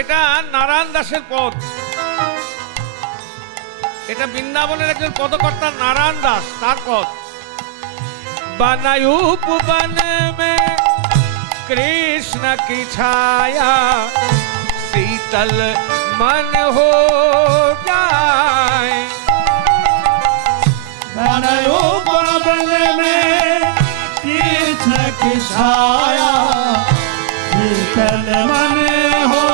এটা নারায়ণ দাসের পদ, এটা বৃন্দাবনের একজন পদকর্তা নারায়ণ দাস, তার পদ। बनायूप वन में कृष्ण की छाया शीतल मन हो जाए। बनायूप वन में कृष्ण की छाया शीतल मन हो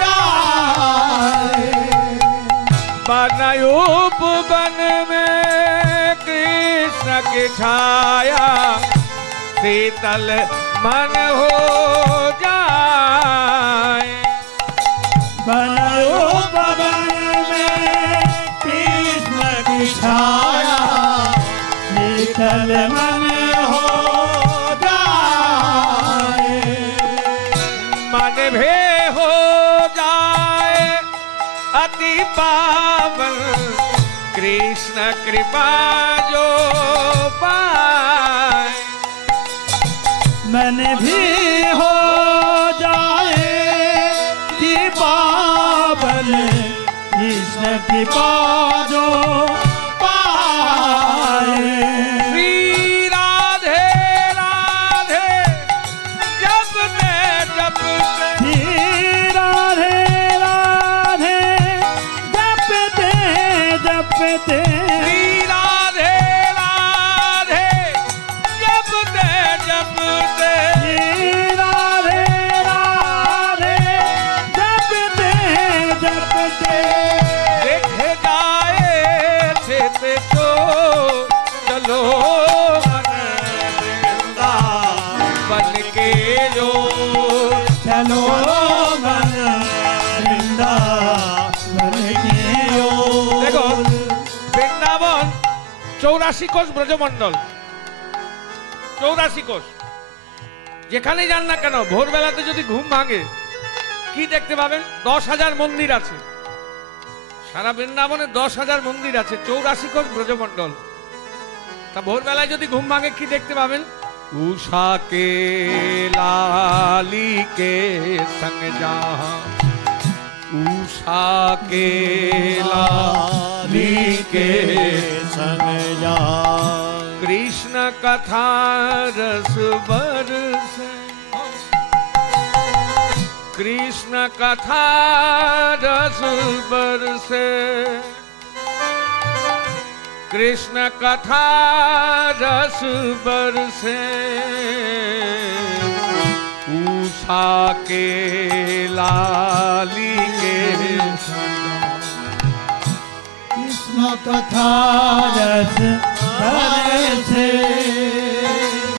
जाए। बनायूप वन में कृष्ण की छाया शीतल मन हो जाए। बनायूप वन में कृष्ण की छाया शीतल मन हो जाए। मन भे हो जाए अति पावन कृष्ण कृपा जो पाए। मन भी हो जाए कि पावन कृष्ण कृपा जो पाए। श्री राधे राधे जपते जपते श्री राधे राधे जपते जपते। श्री राधे राधे जपते जपते श्री राधे राधे जपते जपते। देखे जाए चेते तो चलो बन के जो चलो मन वृंदावन की ओर। देखो বৃন্দাবন 84 কোষ ব্রজমণ্ডল, 84 কোষ। যেখানেই যান না কেন ভোরবেলাতে যদি ঘুম ভাঙে কি দেখতে পাবেন? 10,000 মন্দির আছে সারা বৃন্দাবনে, 10,000 মন্দির আছে, 84 কোষ ব্রজমণ্ডল। তা ভোরবেলায় যদি ঘুম ভাঙে কি দেখতে পাবেন? उषा के लाली के संग जहाँ, उषा के लाली के संग जहाँ कृष्ण कथा रस बरसे। कृष्ण कथा रस बरसे, कृष्ण कथा रस बरसे। उषा के लाली के कृष्ण कथा रस